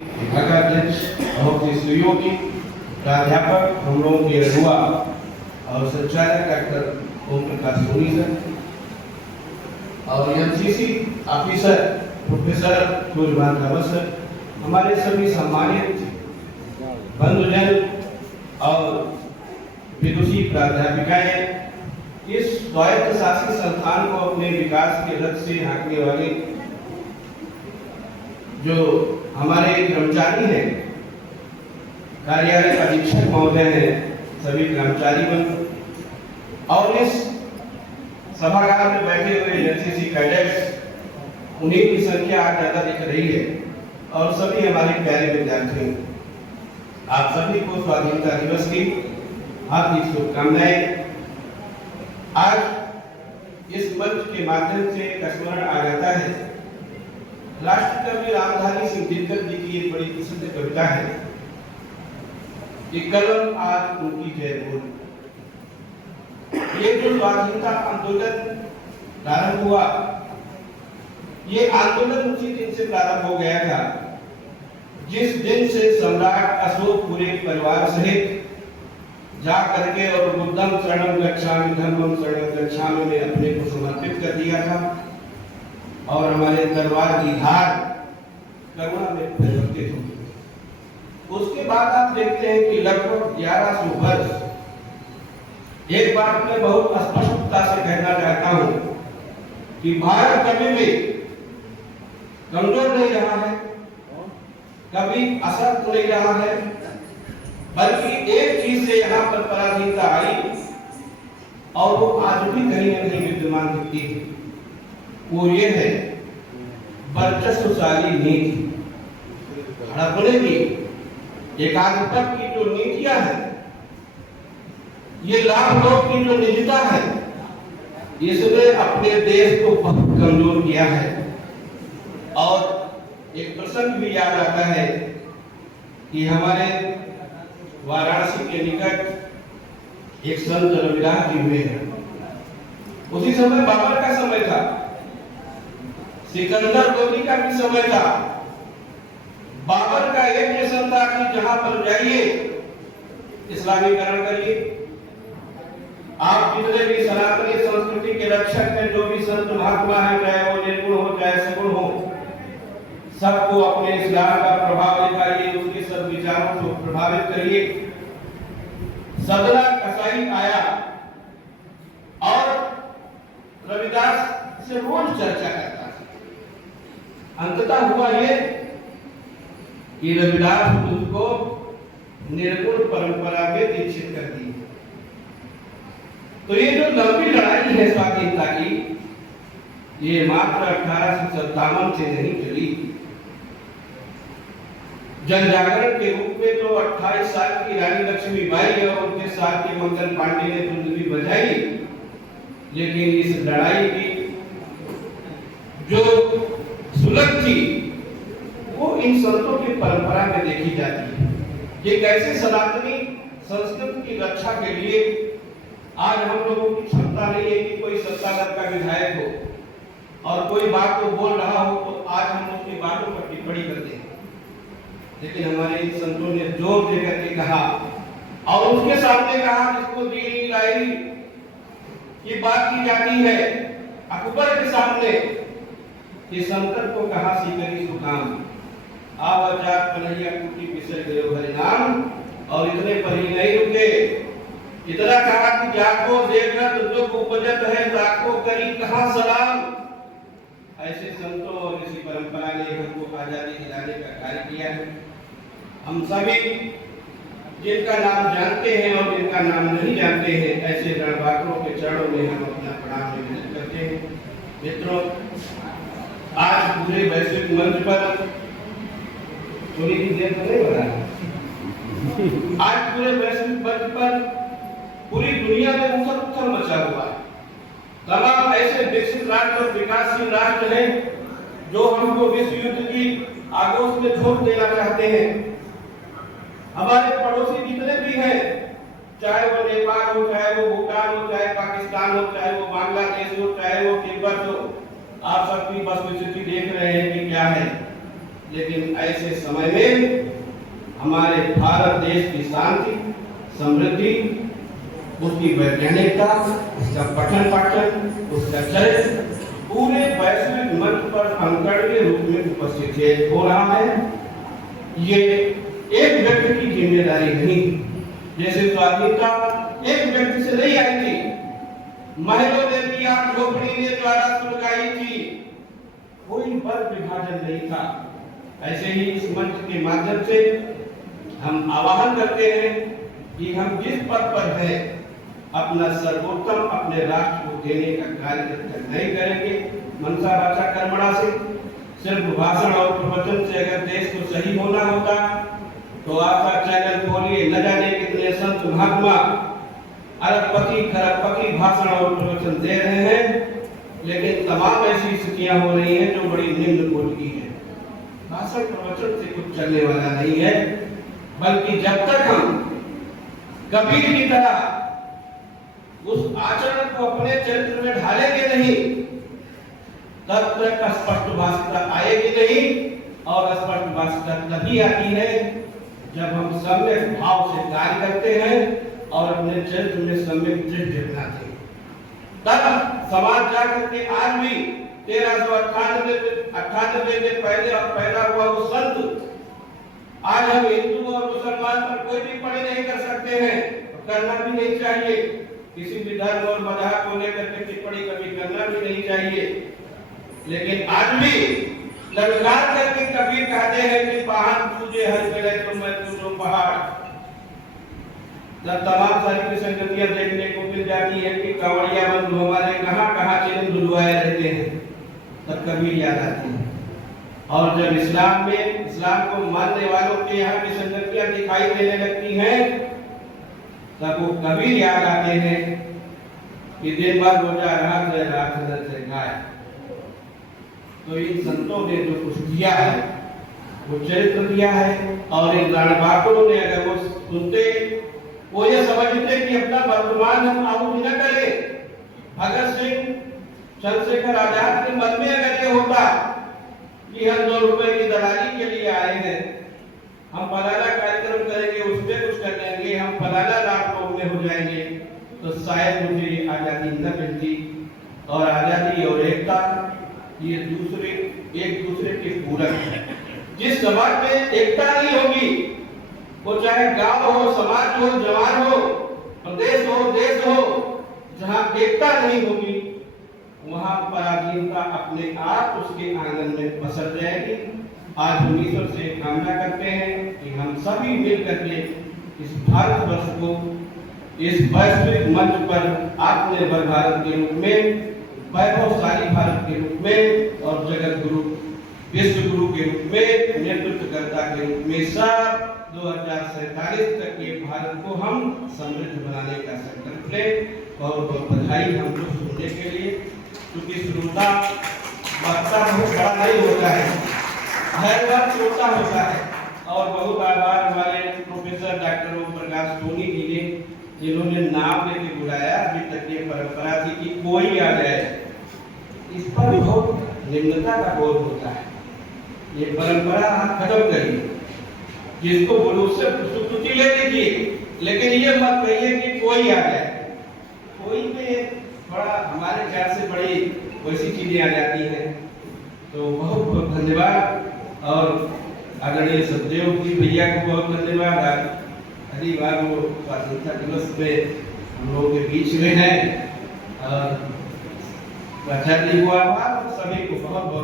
विभागाध्यक्ष, बहुत ही सहयोगी प्राध्यापक, हम लोगों के अगुआ और संचालक डॉक्टर ओम प्रकाश सोनी सर और NCC officer professor Suryabhan Rawat sir, हमारे सभी सम्मानित बंधुजन और विदुषी प्राध्यापिकाएं, इस स्वायत्त शासी संस्थान को अपने विकास के रथ से हाँकने वाले जो हमारे कर्मचारी हैं, कार्यालय अधीक्षक महोदय हैं, सभी कर्मचारी बंधु और इस सभागार में बैठे हुए एनसीसी कैडेट्स, उन्हीं की संख्या आज ज्यादा दिख रही है और सभी हमारे प्यारे विद्यार्थी, आप सभी को स्वाधीनता दिवस की हार्दिक शुभकामनाएं। आज इस मंच के माध्यम से एक स्मरण आ जाता है, राष्ट्र कवि रामधारी सिंह दिनकर जी की एक बड़ी प्रसिद्ध कविता है कि कलम आज उनकी जय बोल। ये जो स्वाधीनता आंदोलन प्रारंभ हुआ, ये आंदोलन उसी दिन से प्रारंभ हो गया था जिस दिन से सम्राट अशोक पूरे परिवार सहित जा करके और बुद्धम शरणं गच्छामि धम्मं शरणं गच्छामि में अपने को समर्पित कर दिया था और हमारे दरबार की धार करुणा में परिवर्तित हो गई। उसके बाद आप देखते हैं कि लगभग 1100 वर्ष, एक बात मैं बहुत स्पष्टता से कहना चाहता हूं कि भारत कभी भी कमजोर नहीं रहा है, कभी असक्त नहीं रहा है, बल्कि एक चीज से यहाँ पर पराधीनता आई और वो आज भी कहीं न कहीं विद्यमान दिखती है, वो ये है वर्चस्वशाली नीति, हड़पने की, एकाधिपत्य की जो नीतियां हैं, ये लाभ लोग की जो निजता है, इसने अपने देश को बहुत कमजोर किया है। और एक प्रसंग भी याद आता है कि हमारे वाराणसी के निकट एक संत रविदास जी हुए हैं। उसी समय बाबर का समय था, सिकंदर लोदी का भी समय था। बाबर का एक मिशन था कि जहां पर जाइए इस्लामीकरण करिए। आप जितने भी सनातनी संस्कृति के रक्षक हैं, जो भी संत महात्मा हैं, चाहे वो निर्गुण हो चाहे सगुण हो, सबको अपने इस्लाम का प्रभाव दिखाइए, उसके सब विचारों को प्रभावित करिए। सदरा कसाई आया और रविदास से रोज चर्चा करता था। अंततः हुआ ये कि रविदास उसको निर्गुण परंपरा में दीक्षित कर दी। तो ये जो लंबी लड़ाई है स्वाधीनता की, ये मात्र 1857 से नहीं चली। जन जागरण के रूप में तो 28 साल की रानी लक्ष्मीबाई और उनके साथ के मंगल पांडे ने धुंधली बजाई, लेकिन इस लड़ाई की जो सुलग थी वो इन संतों की परंपरा में देखी जाती है। ये कैसे सनातनी संस्कृति की रक्षा के लिए आज हम लोगों की क्षमता नहीं है कि कोई सत्ताधार का विधायक हो और कोई बात को बोल रहा हो तो आज हम उसकी बातों पर टिप्पणी करते हैं, लेकिन हमारे इन संतों ने जोर देकर के कहा और उसके सामने कहा जिसको दीन इलाही की बात की जाती है, अकबर के सामने कि संकट को कहा सीकरी सुकाम आवाजात कन्हैया कुटी विषय देव हरि नाम। और इतने पर ही नहीं रुके, इतना कहा कि जाको देखत दुख उपजत है, ताको करी कहां सलाम। ऐसे संतों और इसी परंपरा ने हमको आजादी दिलाने का कार्य किया है। हम सभी जिनका नाम जानते हैं और जिनका नाम नहीं जानते हैं, ऐसे रणबांकुरों के चरणों में हम अपना प्रणाम निवेदित करते हैं। मित्रों, आज पूरे वैश्विक मंच पर थोड़ी ही देर तो नहीं बना, आज पूरे वैश्विक मंच पर पूरी दुनिया में उथल पुथल मचा हुआ है। तमाम ऐसे विकसित राष्ट्र और विकासशील राष्ट्र हैं जो हमको विश्व युद्ध की आगोश में झोंक देना चाहते हैं। हमारे पड़ोसी जितने भी हैं, चाहे वो नेपाल हो, चाहे वो भूटान हो, चाहे पाकिस्तान हो, चाहे वो बांग्लादेश हो, चाहे वो तिब्बत हो, आप सबकी वस्तुस्थिति देख रहे हैं कि क्या है। लेकिन ऐसे समय में हमारे भारत देश की शांति, समृद्धि, उसकी वैज्ञानिकता, उसका पठन पाठन, उसका चरित्र पूरे वैश्विक मंच पर अंकड़ के रूप में उपस्थित हो रहा है। ये एक व्यक्ति की जिम्मेदारी नहीं, जैसे स्वाधीनता एक व्यक्ति से नहीं आई थी, महलों ने भी आग झोपड़ी ने द्वारा सुलगाई थी, कोई वर्ग विभाजन नहीं था। ऐसे ही इस मंच के माध्यम से हम आह्वान करते हैं कि हम जिस पद पर हैं अपना सर्वोत्तम अपने राष्ट्र को देने का कार्य जब तक नहीं करेंगे, मनसा वाचा कर्मणा से सिर्फ भाषण और प्रवचन से अगर देश को सही होना होता तो आपका चैनल खोलिए, न जाने कितने संत महात्मा अरबपति खरबपति भाषण और प्रवचन दे रहे हैं, लेकिन तमाम ऐसी स्थितियां हो रही हैं जो बड़ी निम्न कोटि की है। भाषण प्रवचन से कुछ चलने वाला नहीं है, बल्कि जब तक हम कबीर की तरह उस आचरण को अपने चरित्र में ढालेंगे नहीं, तब तक स्पष्ट भाषिता आएगी नहीं। और स्पष्ट भाषिता तभी आती है जब हम सम्यक भाव से कार्य करते हैं और अपने चरित्र में सम्यक दृष्टि अपनाते हैं। तब समाज जाकर के आज भी 1398 में पहले पैदा हुआ वो संत आज हम हिंदू और मुसलमान पर कोई टिप्पणी नहीं कर सकते हैं, करना भी नहीं चाहिए। किसी भी धर्म और मजहब को लेकर के टिप्पणी कभी करना भी नहीं चाहिए। लेकिन आज भी ललकार करके कबीर कहते हैं कि पहाड़ पूजे हर मिले तो मैं पूजूं पहाड़। जब तमाम सारी की संगतियां देखने को मिल जाती है कि कांवड़िया बंधु हमारे कहाँ चिन्ह दुलवाए रहते हैं, तब कबीर याद आती है। और जब इस्लाम को मानने वालों के यहाँ की संगतियां दिखाई देने लगती हैं, तब वो कबीर याद आते हैं कि दिन भर रोजा रहा तो रात से गाय। तो इन संतों ने जो कुछ दिया है वो चरित्र दिया है, और इन रणबांकुरों ने अगर वो सुनते, वो ये समझते कि अपना वर्तमान हम आहुति न करें। भगत सिंह, चंद्रशेखर आजाद के मन में अगर ये होता कि हम 2 रुपए की दलाली के लिए आए हैं, हम फलाना कार्यक्रम करेंगे, उसमें कुछ कर लेंगे, हम फलाना लाभ लोग में हो जाएंगे, तो शायद मुझे आजादी न मिलती। और आजादी और एकता ये एक दूसरे के पूरक है। जिस समाज में एकता नहीं होगी, वो चाहे गांव हो, समाज हो, जवान हो, प्रदेश हो, देश हो, जहां एकता नहीं होगी वहां पराधीनता अपने आप उसके आंगन में पसर जाएगी। आज हम ईश्वर से कामना करते हैं कि हम सभी मिल करके इस भारतवर्ष को इस वैश्विक मंच पर आत्मनिर्भर भारत के रूप में, वैभवशाली भारत के रूप में और जगत गुरु, विश्व गुरु के रूप में, नेतृत्वकर्ता के रूप में सब 2047 तक के भारत को हम समृद्ध बनाने का संकल्प लें। बहुत बहुत बधाई हमको सुनने के लिए, क्योंकि श्रोता वक्ता बहुत बड़ा नहीं होता है, हर बार श्रोता होता है। और बहुत आभार हमारे प्रोफेसर डॉक्टर ओम प्रकाश सोनी जी ने, जिन्होंने नाम लेके बुलाया। अभी तक ये परंपरा थी कि कोई आ जाए, इस पर बहुत निम्नता का बोध होता है। ये परंपरा आप खत्म करिए, जिसको बोलो उससे सुकृति ले लीजिए, लेकिन ये मत कहिए कि कोई आ जाए। कोई में थोड़ा हमारे ख्याल से बड़ी वैसी चीजें आ जाती हैं। तो बहुत बहुत धन्यवाद। और आदरणीय सतदेव जी भैया को बहुत धन्यवाद। पहली बार वो स्वतंत्रता दिवस में हम लोगों के बीच में है, और आचार्य जी को आभार, सभी को बहुत बहुत